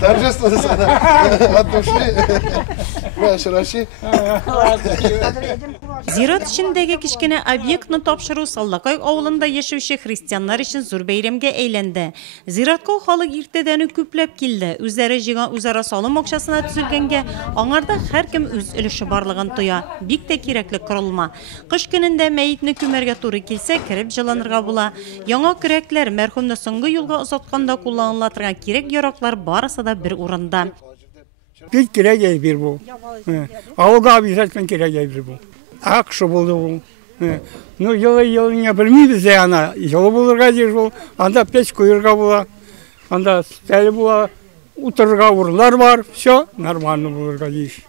Торжественно от души. Шыраши. Зират ішіндегі кішкене объектны тапшыру Салдакай ауылында яшәүче христианнар үшін зур бәйремге әйләнде. Зиратқа халық иртедән үк күпләп килде. Үзләре җыйган үзара салым акчасына төзелгәнгә, аңарда һәркем үз өлеше барлыгын тоя. Бик тә кирәкле корылма. Кыш көнендә мәетне күмәргә туры килсә, кирип җыланырга була. Яңа көрәкләр мәрхүмне соңгы юлга озатканда кулланыла торган кирәк яраклар барысы да бер урында. Бик кирәк әйбер бу. Авылга обязательно кирәк әйбер бу. Акшы булды бу. Ну, елы-елыня белмибез дә ана. Елы булырга диш бу. Анда печ куйырга була. Анда стәле була. Утырырга урлар бар. Все нормально булырга диш.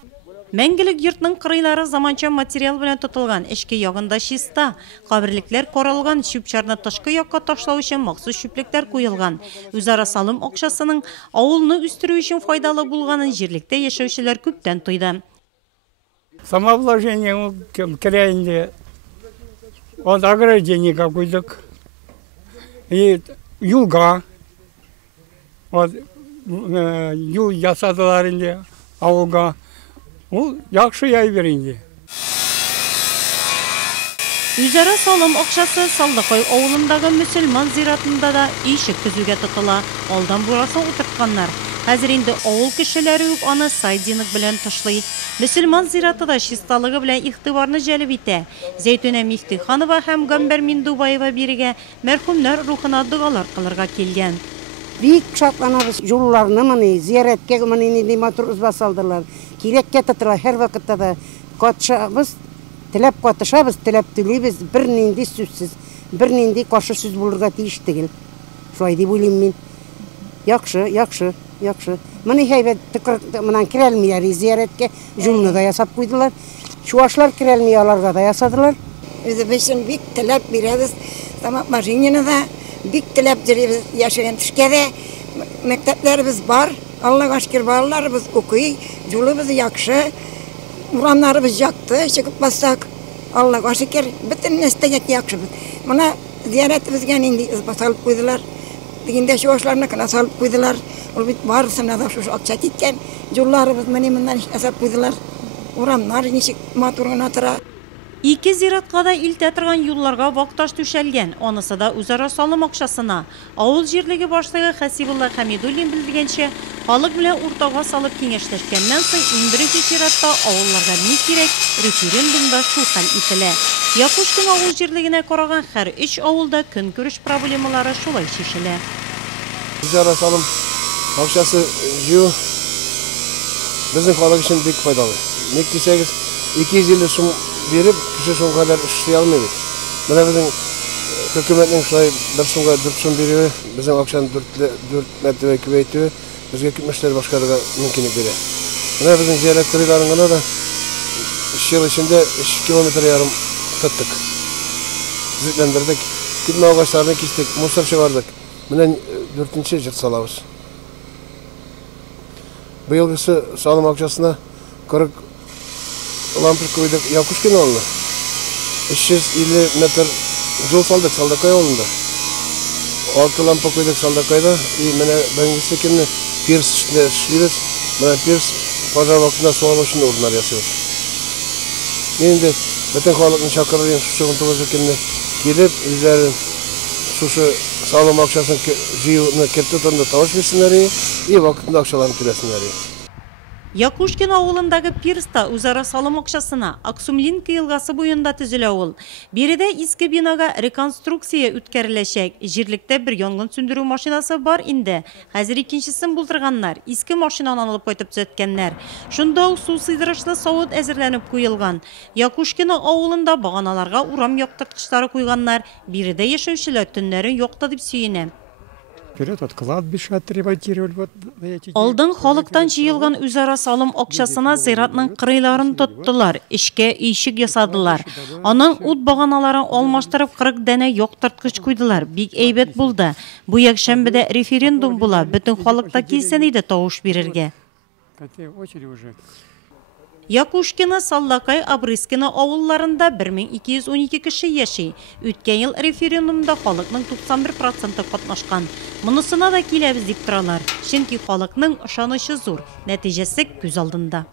Мәңгелек йортның кырыйлары заманча материал белән тотылган, эшке ягында чиста. Каберлекләр корылган, чүп-чарны тышкы якка ташлау өчен махсус чүплектәр куелган. Үзара салым акчасының авылны үстерү өчен файдалы булганын җирлектә яшәүчеләр күптән тойды. Самовложение керәинде. Вот ограждение куйдык. И юлга. Вот юл ясадылар инде авылга. Ул яхшы әйбер инде. Үзара салым акчасы Салдакай авылындагы мөселман зиратында да ишек төзүгә тотыла. Алдан бурасын утыртканнар. Хәзер инде авыл кешеләре үк аны сайдинок белән ташлый. Мөселман зираты да чисталыгы белән игътибарны җәлеп итә. Зәйтүнә Мифтиханова һәм Гамбар Миндубаева бирегә мәрхүмнәр рухына дугалар кылырга килгән. Бик шатланабыз юлларны моны зияраткә моны матур басалдылар. Кирәккә тотыла һәр вакытта да катышабыз, теләп катышабыз, теләп түлибез, бер нинди сүзсез, бер нинди каршы сүз булырга тиеш түгел. Шулай дип уйлыйм мин. Яхшы. Моны һәйбәт монан кирәлмиләр зияраткә, юлны да ясап куйдылар. Чуашлар кирәлми аларга да ясадылар. Үзебез өчен бик теләп бирәбез. Тамак машинаны да бик теләп җиребез яшәгән төшкәдә мәктәпләребез бар. Аллага шөкер балаларыбыз укый, юлыбыз яхшы, урамнарыбыз якты, чыгып бассак, Аллага шөкер, бөтен нәрсәгә яхшы. Моны зияратыбызга инде басалып куйдылар. Дигәндә шуашларны кына салып куйдылар. Ул бит барысына да шу акча киткән. Юлларыбыз моннан ясап куйдылар. Урамнар ничек матур гына тора. Ике зиратка да илтә торган юлларга вакташ түшәлгән, анысы да үзара салым акчасына. Авыл җирлеге башлыгы Хәсибулла Хәмидуллин белдергәнчә, халык белән уртага салып киңәшләшкәннән соң, инде чиратта авылларга ни кирәк, референдумда шул хәл ителә. Якушкин авыл җирлегенә караган һәр 3 авылда көнкүреш проблемалары шулай шешелә. Үзара салым акчасы җыю безнең халык өчен бик файдалы. Ник дисәгез, 250 сум беріп, кіші сумға да ішти алмайды. Мына біздің хөкүмәтнең шулай бір сумға 4 сум беруі, біздің акчаны 4 мәртебе көбәйтүе бізге күп эшләр башкарырга мөмкинлек бирә. Мына біздің зиярат кырыйларын гына да 3 ел içinde 3,5 километр тоттык. Түзекләндердек. Күпме агачларны кистек, мусор чыгардык. Менә 4-нче җыр салабыз. Быелгысы салым акчасына 40 лампы куйдык Якушкин авылына. 350 метр жол салдык Салдакай авылында. 6 лампа куйдык Салдакайда. И менә бәңгесе көнне пирс эшләр эшлибез. Менә пирс пожар вакытында су алу өчен урыннар ясыйбыз. Инде бөтен халыкны чакырып, шушы 19 көнне килеп, үзләрен шушы салым акчасын җыюны кертүтендә тавыш бирсеннәр и вакытында акчаларын түләсеннәр. Якушкин авылындагы пирста үзара салым акчасына Аксумлинка елгасы буенда төзелә ул. Биредә иске бинага реконструкция үткәреләчәк. Җирлектә бер янгын сүндерү машинасы бар инде. Хәзер икенчесен булдырганнар. Иске машинаны алып кайтып төзәткәннәр. Шунда ук су сыйдырышлы савыт әзерләнеп куелган. Якушкин авылында баганаларга урам яктырткычлары куйганнар. Биредә яшәүчеләр төннәрен якты дип сөенә. Алдан халыктан җыелган үзара салым акчасына зиратның кырыйларын тоттылар, эшкә ишек ясадылар. Аның ут баганаларын алмаштырып 40 дәнә яктырткыч куйдылар. Бик әйбәт булды. Бу якшәмбедә референдум була, бөтен халыкта килсен иде тавыш бирергә. Якушкина, Саллакай, Абрыскина авылларында 1212 кеше яши. Үткән ел референдумда халыкның 91% катнашкан. Монысына да киләбез дип торалар. Чөнки халыкның ышанычы зур, нәтиҗәсе күз алдында.